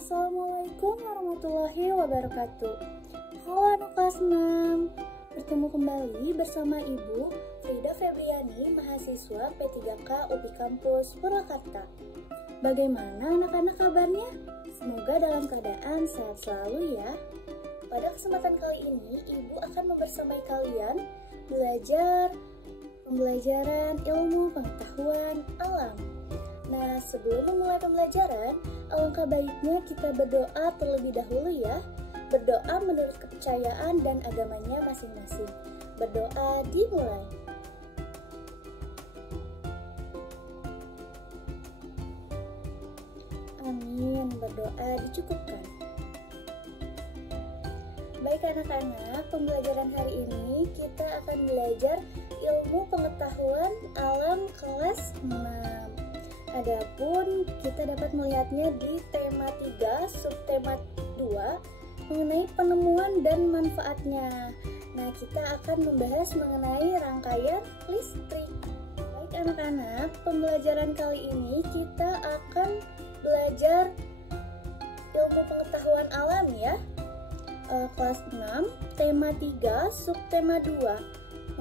Assalamualaikum warahmatullahi wabarakatuh. Halo anak kelas 6. Bertemu kembali bersama Ibu Frida Febriani, mahasiswa P3K UPI Kampus Purwakarta. Bagaimana anak-anak kabarnya? Semoga dalam keadaan sehat selalu ya. Pada kesempatan kali ini, Ibu akan membersamai kalian belajar pembelajaran ilmu pengetahuan alam. Nah, sebelum memulai pembelajaran, alangkah baiknya kita berdoa terlebih dahulu ya. Berdoa menurut kepercayaan dan agamanya masing-masing. Berdoa dimulai. Amin, berdoa dicukupkan. Baik anak-anak, pembelajaran hari ini kita akan belajar ilmu pengetahuan alam kelas 6. Adapun kita dapat melihatnya di tema 3, subtema 2 mengenai penemuan dan manfaatnya. Nah, kita akan membahas mengenai rangkaian listrik. Baik anak-anak, pembelajaran kali ini kita akan belajar ilmu pengetahuan alam ya. Kelas 6, tema 3, subtema 2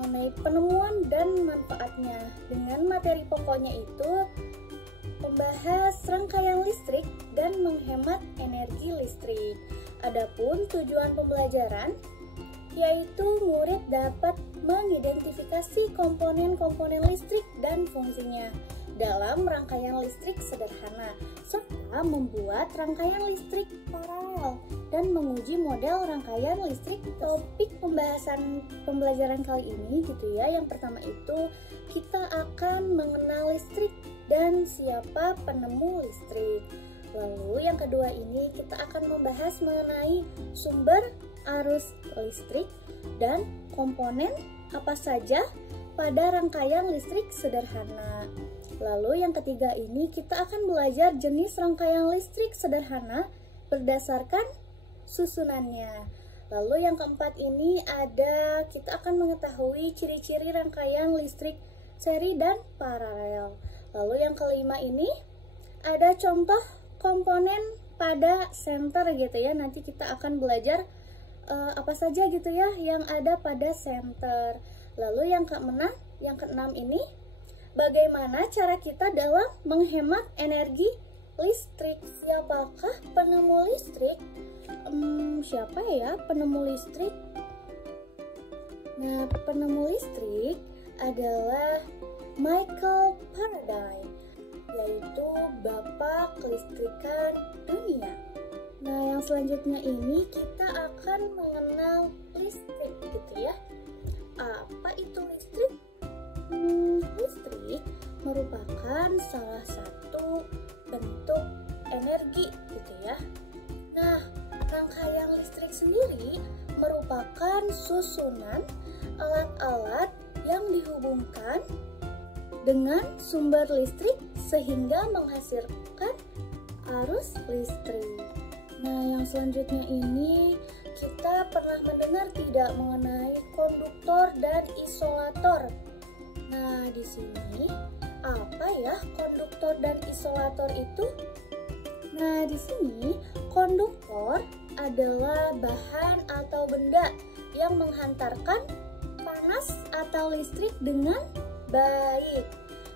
mengenai penemuan dan manfaatnya. Dengan materi pokoknya itu membahas rangkaian listrik dan menghemat energi listrik. Adapun tujuan pembelajaran yaitu murid dapat mengidentifikasi komponen-komponen listrik dan fungsinya dalam rangkaian listrik sederhana, serta membuat rangkaian listrik paralel dan menguji model rangkaian listrik. Topik pembahasan pembelajaran kali ini gitu ya. Yang pertama itu kita akan mengenal listrik dan siapa penemu listrik. Lalu yang kedua ini kita akan membahas mengenai sumber arus listrik dan komponen apa saja pada rangkaian listrik sederhana. Lalu yang ketiga ini kita akan belajar jenis rangkaian listrik sederhana berdasarkan susunannya. Lalu yang keempat ini kita akan mengetahui ciri-ciri rangkaian listrik seri dan paralel. Lalu yang kelima ini ada contoh komponen pada senter gitu ya. Nanti kita akan belajar apa saja gitu ya yang ada pada senter. Lalu yang keenam ini bagaimana cara kita dalam menghemat energi listrik. Siapakah penemu listrik? Siapa ya penemu listrik? Nah, penemu listrik adalah Michael Faraday, yaitu bapak kelistrikan dunia. Nah, yang selanjutnya ini kita akan mengenal listrik gitu ya. Apa itu listrik? Listrik merupakan salah satu bentuk energi gitu ya. Nah, rangkaian listrik sendiri merupakan susunan alat-alat yang dihubungkan dengan sumber listrik sehingga menghasilkan arus listrik. Nah, yang selanjutnya ini kita pernah mendengar tidak mengenai konduktor dan isolator. Nah, di sini apa ya konduktor dan isolator itu? Nah, di sini konduktor adalah bahan atau benda yang menghantarkan panas atau listrik dengan baik.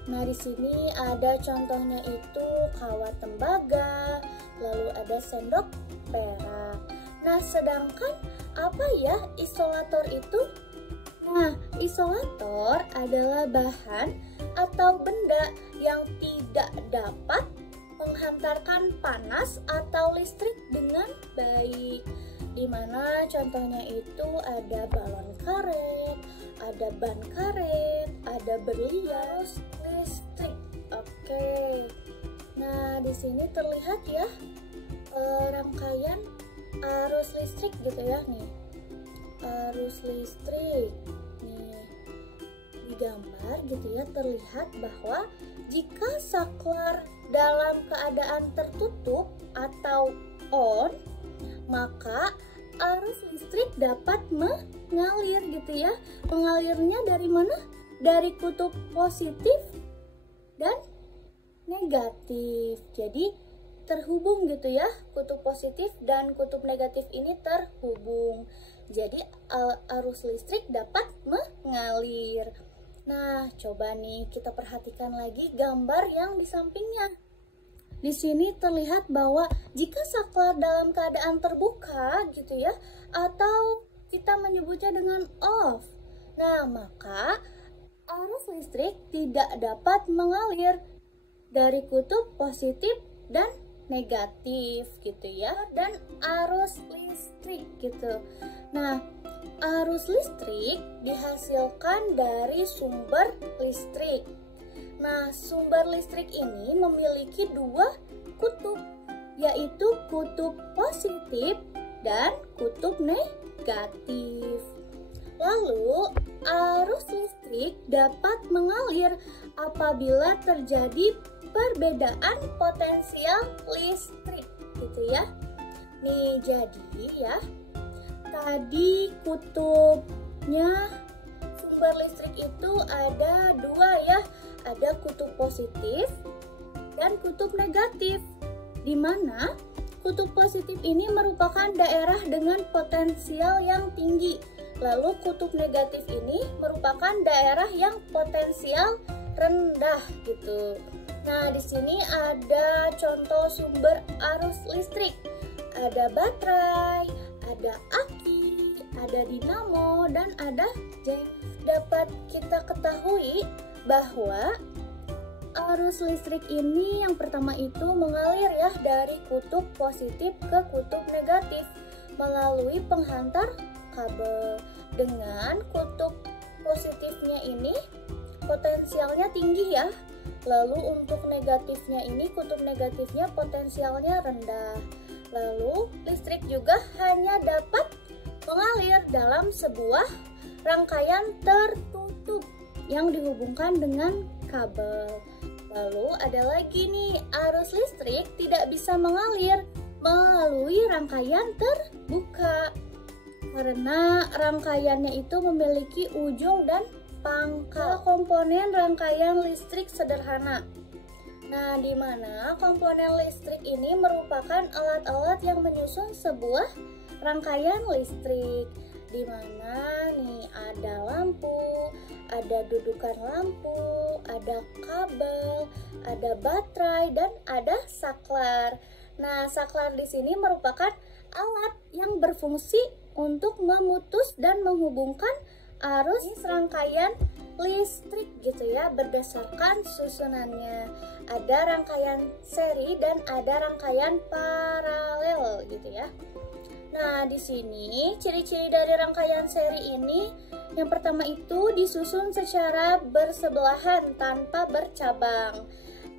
Nah, di sini ada contohnya itu kawat tembaga, lalu ada sendok perak. Nah, sedangkan apa ya isolator itu? Nah, isolator adalah bahan atau benda yang tidak dapat menghantarkan panas atau listrik dengan baik. Dimana contohnya itu ada balon karet, ada ban karet, ada berlian, listrik. Oke. Nah, di sini terlihat ya rangkaian arus listrik gitu ya nih. Arus listrik. Nih. Di gambar gitu ya terlihat bahwa jika saklar dalam keadaan tertutup atau on, maka arus listrik dapat mengalir gitu ya. Mengalirnya dari mana? Dari kutub positif dan negatif. Jadi terhubung gitu ya. Kutub positif dan kutub negatif ini terhubung. Jadi arus listrik dapat mengalir. Nah, coba nih kita perhatikan lagi gambar yang di sampingnya. Di sini terlihat bahwa jika saklar dalam keadaan terbuka gitu ya, atau kita menyebutnya dengan off. Nah, maka arus listrik tidak dapat mengalir dari kutub positif dan negatif gitu ya, dan arus listrik gitu. Nah, arus listrik dihasilkan dari sumber listrik. Nah, sumber listrik ini memiliki dua kutub, yaitu kutub positif dan kutub negatif. Lalu, arus listrik dapat mengalir apabila terjadi perbedaan potensial listrik gitu ya. Nih, jadi ya, tadi kutubnya sumber listrik itu ada dua ya, ada kutub positif dan kutub negatif, di mana kutub positif ini merupakan daerah dengan potensial yang tinggi. Lalu kutub negatif ini merupakan daerah yang potensial rendah gitu. Nah, di sini ada contoh sumber arus listrik. Ada baterai, ada aki, ada dinamo, dan ada jeng. Dapat kita ketahui bahwa arus listrik ini yang pertama itu mengalir ya dari kutub positif ke kutub negatif melalui penghantar kabel. Dengan kutub positifnya ini potensialnya tinggi ya. Lalu untuk negatifnya ini, kutub negatifnya potensialnya rendah. Lalu listrik juga hanya dapat mengalir dalam sebuah rangkaian tertutup yang dihubungkan dengan kabel. Lalu ada lagi nih, arus listrik tidak bisa mengalir melalui rangkaian terbuka karena rangkaiannya itu memiliki ujung dan pangkal. Komponen rangkaian listrik sederhana. Nah, di mana komponen listrik ini merupakan alat-alat yang menyusun sebuah rangkaian listrik. Di mana nih ada lampu, ada dudukan lampu, ada kabel, ada baterai, dan ada saklar. Nah, saklar di sini merupakan alat yang berfungsi untuk memutus dan menghubungkan arus rangkaian listrik gitu ya, berdasarkan susunannya. Ada rangkaian seri dan ada rangkaian paralel gitu ya. Nah, di sini ciri-ciri dari rangkaian seri ini, yang pertama itu disusun secara bersebelahan tanpa bercabang.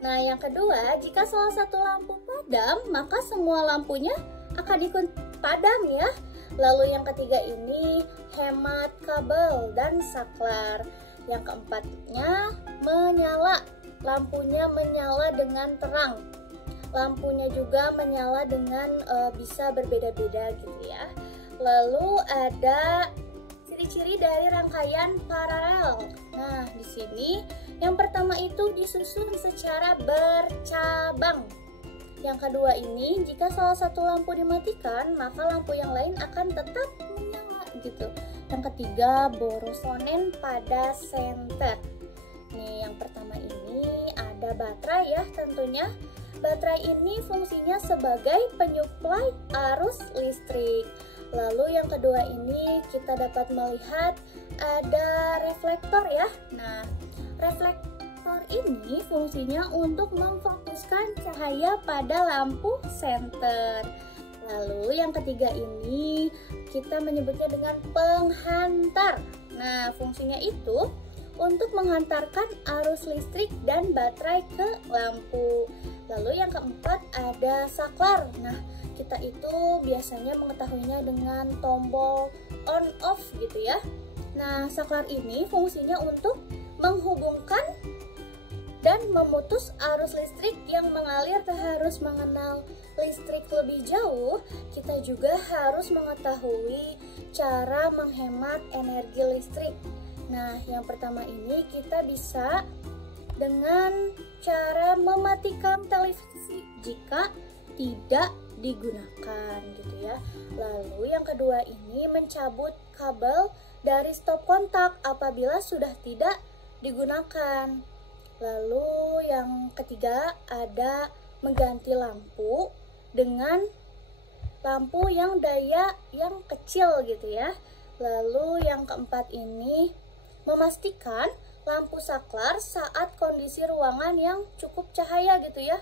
Nah, yang kedua, jika salah satu lampu padam, maka semua lampunya akan ikut padam ya. Lalu yang ketiga ini hemat kabel dan saklar. Yang keempatnya menyala, lampunya menyala dengan terang. Lampunya juga menyala dengan bisa berbeda-beda gitu ya. Lalu ada ciri-ciri dari rangkaian paralel. Nah, di sini yang pertama itu disusun secara bercabang. Yang kedua ini, jika salah satu lampu dimatikan, maka lampu yang lain akan tetap menyala gitu. Yang ketiga, borosonen pada senter. Nih, yang pertama ini ada baterai ya tentunya. Baterai ini fungsinya sebagai penyuplai arus listrik. Lalu yang kedua ini kita dapat melihat ada reflektor ya. Nah, reflektor ini fungsinya untuk memfokuskan cahaya pada lampu senter. Lalu yang ketiga ini kita menyebutnya dengan penghantar. Nah, fungsinya itu untuk menghantarkan arus listrik dan baterai ke lampu. Lalu yang keempat ada saklar. Nah, kita itu biasanya mengetahuinya dengan tombol on off gitu ya. Nah, saklar ini fungsinya untuk menghubungkan dan memutus arus listrik yang mengalir. Kita harus mengenal listrik lebih jauh, kita juga harus mengetahui cara menghemat energi listrik. Nah, yang pertama ini kita bisa dengan cara mematikan televisi jika tidak digunakan gitu ya. Lalu yang kedua ini mencabut kabel dari stop kontak apabila sudah tidak digunakan. Lalu yang ketiga ada mengganti lampu dengan lampu yang daya yang kecil gitu ya. Lalu yang keempat ini memastikan lampu saklar saat kondisi ruangan yang cukup cahaya gitu ya.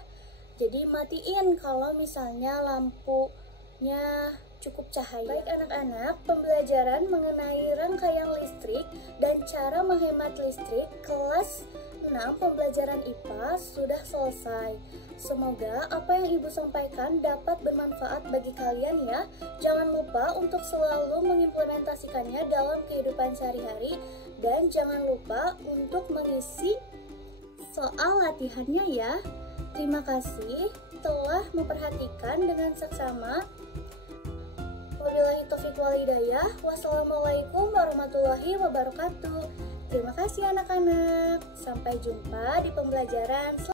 Jadi matiin kalau misalnya lampunya cukup cahaya. Baik anak-anak, pembelajaran mengenai rangkaian listrik dan cara menghemat listrik kelas 6 pembelajaran IPA sudah selesai. Semoga apa yang Ibu sampaikan dapat bermanfaat bagi kalian ya. Jangan lupa untuk selalu mengimplementasikannya dalam kehidupan sehari-hari dan jangan lupa untuk mengisi soal latihannya ya. Terima kasih telah memperhatikan dengan seksama. Wabillahi taufiq wal hidayah. Wassalamualaikum warahmatullahi wabarakatuh. Terima kasih anak-anak. Sampai jumpa di pembelajaran selanjutnya.